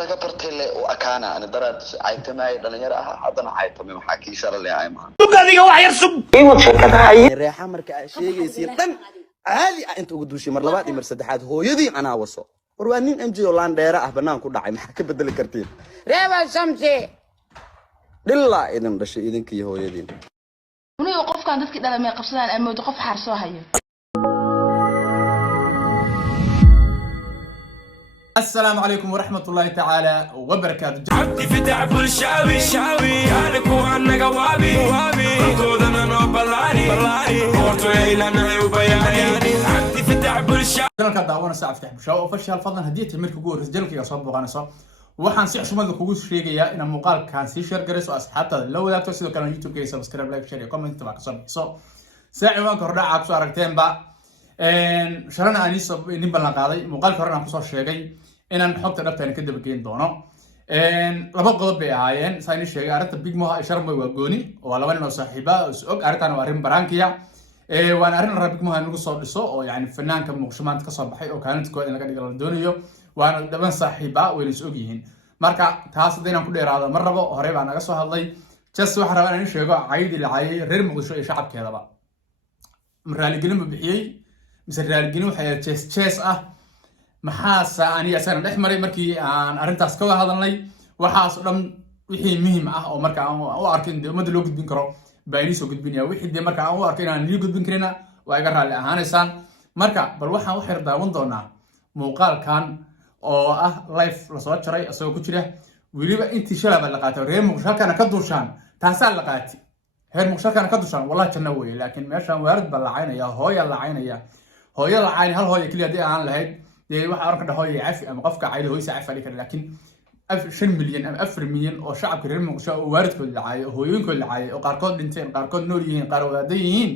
laga bartay le oo akaana ana daraad caytamay dhalinyaro ah haddana caytamay waxa kiisa la leeyahay ma adiga wax yar sug iigu shakadahay reexa marka ay sheegaysiin dhan caadi ah inta ugu duushay mar labaad iyo mar saddexaad hooyadii anaa waso war waa nin MJ oo laan dheera ah banaan ku dhacay maxaa ka bedeli kartiin reeba shamsi dhilla idin dhashay idinka iyo hooyadiin aniga qofkan dadkii dhalamay qabsadaan amoodo qof xaar soo hayo السلام عليكم ورحمة الله تعالى وبركاته. عبدي في تعب الشاوي كانك وانا قوابي كودنا نوبلاني قوتو إلى نهي وبياني عبدي في تعب الشاوي جلك دعوانا ساعة فتح بشاو وفشي هالفضل هدية الملك جور جلك يا صوب وغانسو waxaan si xushmad ku sheegayaa in muuqaalkan si share gareyso asxaabta la wadaagto sidoo kale YouTube ka subscribe like share comment tabaa ka soo bixiso saaciwan kordhaca ku soo aragteen ba sharana aniso nin balan qaaday muuqaalka horena ku soo sheegay inaan xogta dhabtaan ka daba geen doono laba qodob bay ahaayeen sayni sheegay arinta big moha sharma waa gooni oo laba nin oo saaxiiba og arintan waa arin barankiya waan arin rab big moha nagu soo dhiso oo yani fanaanka muqshimaanta ka soo baxay oo kaalintkooda in laga dhigo la doonayo waana dhaban saaxiiba way is og yihiin marka taas hadaan ku dheeraado mar rabo hore baan naga soo hadlay just waxa rabaa inaan sheego caayidi lacay reer muqdisho iyo shacabkeedaba raali gelin bixiyay mise raali gelin waxay chess ah maxaa saaniya san dhex maray markii aan arintaas ka hadalnay waxaas dhan wixii muhiim ah oo marka aan u arkin umada loo gudbin karo bayni soo gudbinaya wixii marka aan u arkin aan loo gudbin karina waa iga raali ahaanaysan marka bal waxaan wax yar daawan doonaa muuqaalkan oo ah live la soo jaray asoo ku jira waliba intii shalaba la qaatay reer muqdisho halkana ka duushaan taasaa la qaatay reer muqdisho halkana ka duushaan wallahi janna weey laakiin meeshan waarad bal lacaynaya hooyo lacayn hal hooyo kaliya hadii aan lahayd dee waxa oran ka dhahoy cafi ama qofka caayda hooyisa cafi ali kara laakiin 5 milyan ama 4 milyan oo shacabka reer muqdisho oo waaridkood lacay oo hooyooyinkood lacay oo qaarkood dhinteen qaarkood nool yihiin qaar wadaad yihiin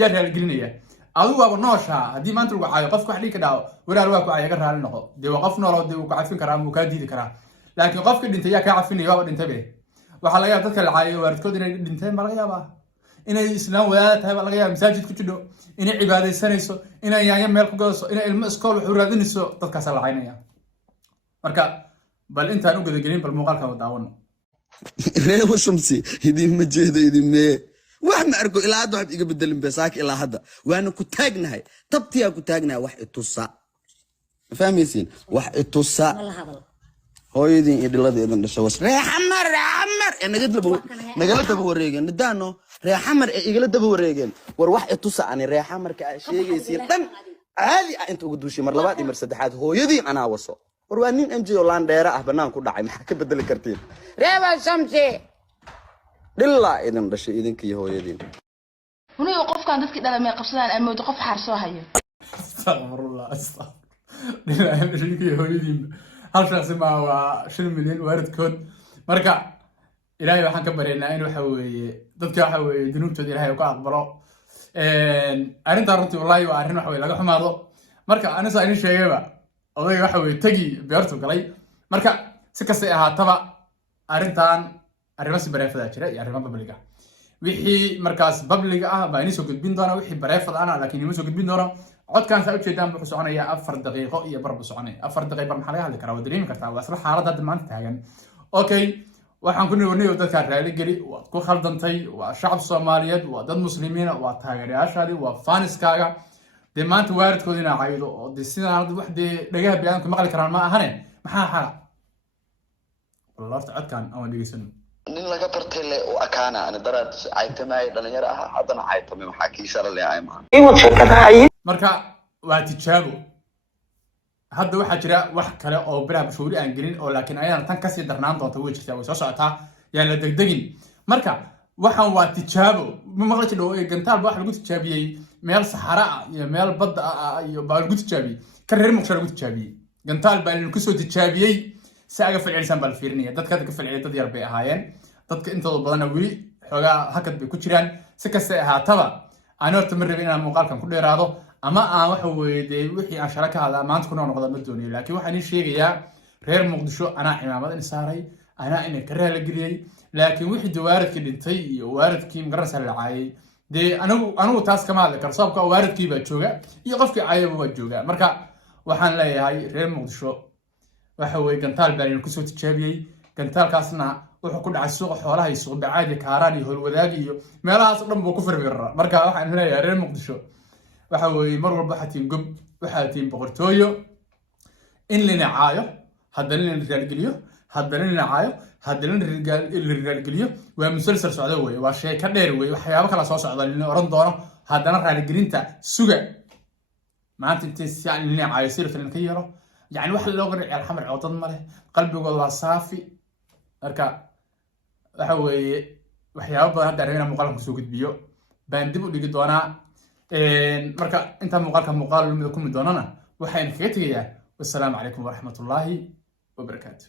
ya raali gelinaya adigu waa noosha hadii maanta lagu caayo qofka wax dhig ka dhaw walaal waa ku caayaga raali noqo dee waa qof nool oo dee uu ka cafin karaa ama uu ka diidi karaa laakiin qofka dhintay yaa ka cafinaya waa dhintay be waxa laga yaabaa dadka lacay waaridkood inay dhinteen ma laga yaabaa inay islaam wadaad tahay laga yaabaa masaajid ku jidho inay cibaadeysanayso inay yaanya meel ku gadayso inay ilmo iskool wax u raadinayso dadkaas la caynaya marka bal intaan u gadagelin bal muuqaalka daawano reewa shamsi idin ma jeedo idin mee wax ma arko ilaa hadda wax iga bedelin beesaak ilaa hadda waana ku taagnahay tabtiya ku taagnahay wax itusa fahmaysiin wax itusa hooyadii iyo dhiladeedan dhashay was reexamar nagala daba wareegeen nidaano reexamar ee igala daba wareegeen war wax itusa ani reexamarka ay sheegaysiin dhan caadi ah inta ugu duushay mar labaad iyo mar saddexaad hooyadii anaa waso war waa nin MJ oo laan dheera ah banaan ku dhacay maxaa ka bedeli kartiin reeba shamsi dhilla idin dhashay idinka iyo hooyadiin aniga qofkan dadkii dhalamay qabsadaan amoodo qof xaar soo hayo astaghfirullah dhilla hooyadiin hal shakhsi ma waa 5 milyan waaridkood marka ilaahay waxaan ka bareenaa in waxa weeye dadka waxa weeye dunuubtooda ilaahay uu ka aqbalo arinta runtii wallahi waa arin waxa weeye laga xumaado marka anisa in sheegayba odayga waxa weeye tagi beertu galay marka si kastay ahaataba arintan arrimo si bareefada jira iyo arrimo public ah wixii markaas public ah baa inoo soo gudbin doona wixii bareefada ana laakiin inoo soo gudbin doona codkan saa u jeedaan wuxuu soconayaa 4 daqiiqo iyo barbu soconay 4 daqiiqo maxaa laga hadli karaa waa dareemi kartaa waa isla xaaladda hadda maanta taagan okay waxaan ku nirnay dadka raali gali waa ku khaldantay waa shacab Soomaaliyeed waa dad muslimiin waa taageerayaashaadi waa faniskaaga de maanta waaridkood inaa caydo oo de sidaan wax de dhagaha biyaan ku maqli karaan ma ahane maxaa xala wallahi codkan aan dhageysan nin laga bartay le oo akaana ana daraad caytamay dhalinyaro ah haddana caytamay waxa kiisa la leeyahay ma iigu shakadahay marka waa tijaabo hadda waxa jira wax kale oo biraha bashuuri aan gelin oo laakiin ayaan tan ka sii darnaan doonta way jirtaa way soo socotaa yaan la degdegin marka waxaan waa tijaabo ma maqla jiro ee gantaal wax lagu tijaabiyay meel saxara ah iyo meel badda ah iyo baa lagu tijaabiyay ka reer muqdisho lagu tijaabiyay gantaal baa lagu soo tijaabiyay saaga ficilsan bal fiirniya dadka ka ficilay dad yar bay ahaayeen dadka intooda badan wali xogaa hakad bay ku jiraan si kasta ahaataba aan horta ma rabin inaan muuqaalkan ku dheeraado ama aan waxa weeyday wixii aan shara ka hadlaa maanta kuna noqdo ma doonayo laakiin waxaan sheegayaa reer muqdisho ana cimaamad in saaray ana in ka raali geliyay laakiin wixii dawaaradkii dhintay iyo waaradkii magaranaysa la caayay de anigu taas kama hadli karo sababka waaradkii baa jooga iyo qofkii caayay baa jooga marka waxaan leeyahay reer muqdisho waxa weeye gantaal baan kusoo tijaabiyey gantaalkaasna wuxuu ku dhacay suuqa xoolaha iyo suuq bacaad iyo kaaraan iyo howlwadaag iyo meelahaas dhan buu ku firfiraa marka waxaan leeyahay reer muqdisho waxa weeye mar walba waxaa tiin gob waxaa tiin boqortooyo in la nacaayo haddana la raalgeliyo haddana la nacaayo haddana la raalgeliyo waa musalsal socdo weeye waa shay ka dheer weeye waxyaabo kala soo socda la oran doono haddana raalgelinta suga maanta intii si aan la nacaayo sirtan ka yaro يعني واحد لو غير على الحمر عوض ماله قلبي والله صافي marka waxa weeye waxyaabo badan hadda aragna muuqaalka soo gudbiyo baan dib u dhigi doonaa marka inta muuqaal mid ku mid doonana waxaan kaga tagayaa wassalaamu calaykum waraxmatullaahi wabarakaatuh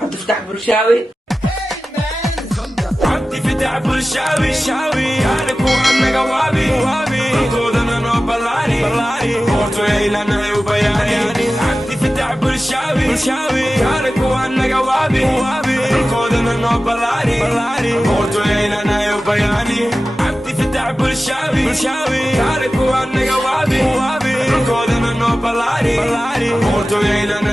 عبد الفتاح بلشاوي عبد فتح بالشاوي كانك وانا قوابي خذنا نوبلاني قوتو إلنا وبياني عبد فتح بالشاوي كانك وانا قوابي خذنا نوبلاني قوتو إلنا وبياني عبد فتح بالشاوي كانك وانا قوابي خذنا نوبلاني قوتو إلنا